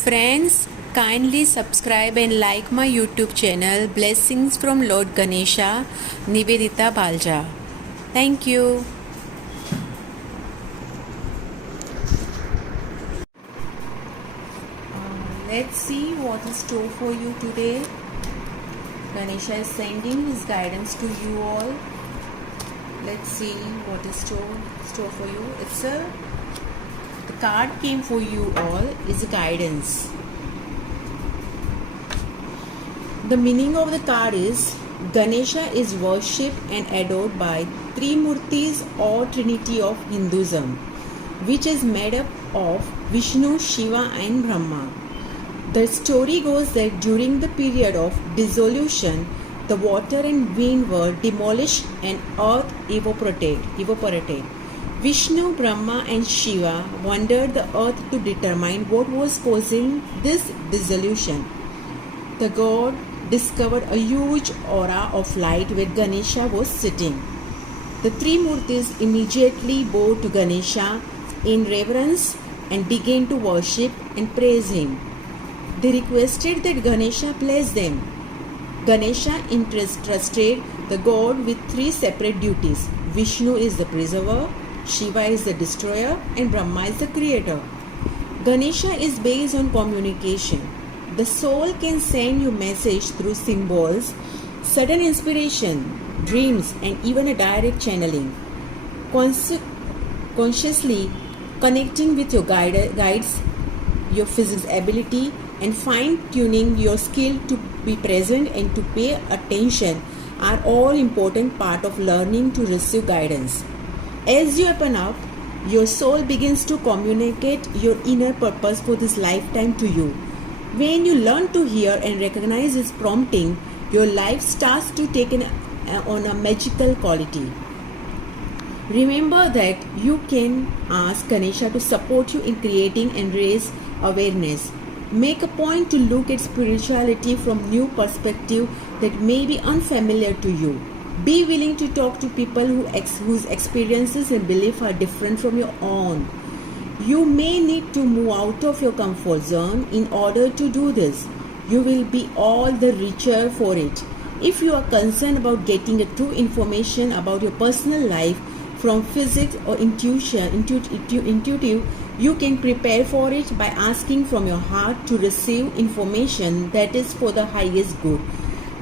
Friends, kindly subscribe and like my YouTube channel Blessings from Lord Ganesha, Nivedita Balja. Thank you. Let's see what is store for you today. Ganesha is sending his guidance to you all. Let's see what is store for you. The card came for you all is guidance. The meaning of the card is Ganesha is worshipped and adored by three Murtis or Trinity of Hinduism, which is made up of Vishnu, Shiva and Brahma. The story goes that during the period of dissolution, the water and wind were demolished and earth evaporated. Vishnu, Brahma and Shiva wandered the earth to determine what was causing this dissolution. The god discovered a huge aura of light where Ganesha was sitting. The three Murtis immediately bowed to Ganesha in reverence and began to worship and praise him. They requested that Ganesha bless them. Ganesha entrusted the god with three separate duties. Vishnu is the preserver, Shiva is the destroyer, and Brahma is the creator. Ganesha is based on communication. The soul can send you message through symbols, sudden inspiration, dreams, and even a direct channeling. Consciously connecting with your guides, your physics ability, and fine-tuning your skill to be present and to pay attention are all important part of learning to receive guidance. As you open up, your soul begins to communicate your inner purpose for this lifetime to you. When you learn to hear and recognize its prompting, your life starts to take on a magical quality. Remember that you can ask Ganesha to support you in creating and raise awareness. Make a point to look at spirituality from new perspective that may be unfamiliar to you. Be willing to talk to people whose experiences and beliefs are different from your own. You may need to move out of your comfort zone in order to do this. You will be all the richer for it. If you are concerned about getting a true information about your personal life from physics or intuitive, you can prepare for it by asking from your heart to receive information that is for the highest good.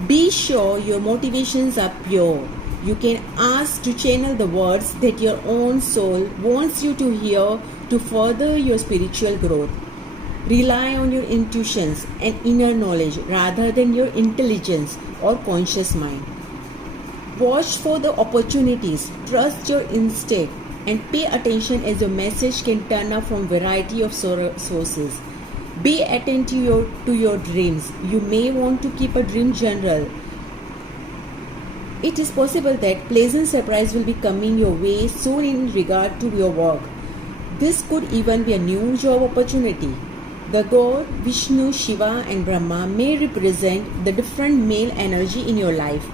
Be sure your motivations are pure. You can ask to channel the words that your own soul wants you to hear to further your spiritual growth. Rely on your intuitions and inner knowledge rather than your intelligence or conscious mind. Watch for the opportunities, trust your instinct, and pay attention as your message can turn up from variety of sources. Be attentive to your dreams. You may want to keep a dream journal. It is possible that pleasant surprise will be coming your way soon in regard to your work. This could even be a new job opportunity. The god Vishnu, Shiva and Brahma may represent the different male energy in your life.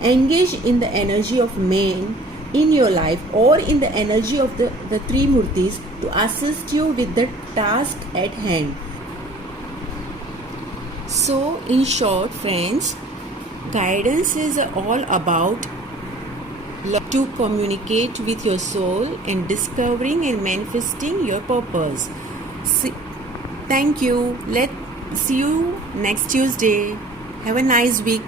Engage in the energy of men in your life or in the energy of the three Murtis to assist you with the task at hand. So, in short, friends, guidance is all about to communicate with your soul and discovering and manifesting your purpose. Thank you. Let's see you next Tuesday. Have a nice week.